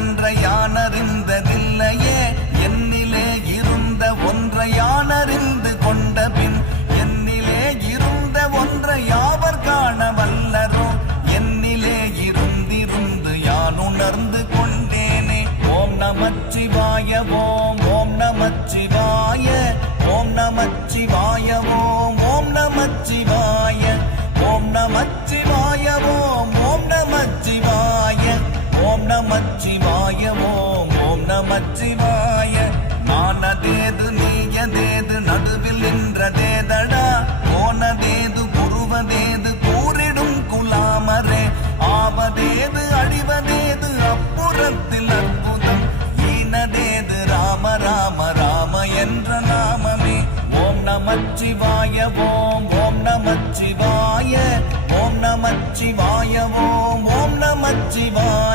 ஒன்றை யான் அறிந்ததில்லையே என்னிலே இருந்த ஒன்றை யான் அறிந்து கொண்ட பின் என்னிலே இருந்த ஒன்றை யாவர் காண வல்லரோ என்னிலே இருந்திருந்து யான் உணர்ந்து கொண்டேனே. ஓம் நமச்சிவாய ஓம் ஓம் நமச்சிவாய ஓம் நமச்சிவாய ஓம் ஓம் நமச்சிவாய ஓம் நமச்சிவாய ஓம் ஓம் நமச்சிவாய ஓம் நமச்சிவாய ஓம் ஓம் நமச்சிவாய. நானதேது நீயதேது நடுவில் நின்றதேதடா போனதேது குருவதேது கூறிடும் குலாமரே ஆவதேது அழிவதேது அப்புறத்தில் அற்புதம் ஈனதேது ராம ராம ராம என்ற நாமமே. ஓம் நமச்சிவாய ஓம் ஓம் நமச்சிவாய ஓம் நமச்சிவாய ஓம் ஓம் நமச்சிவாய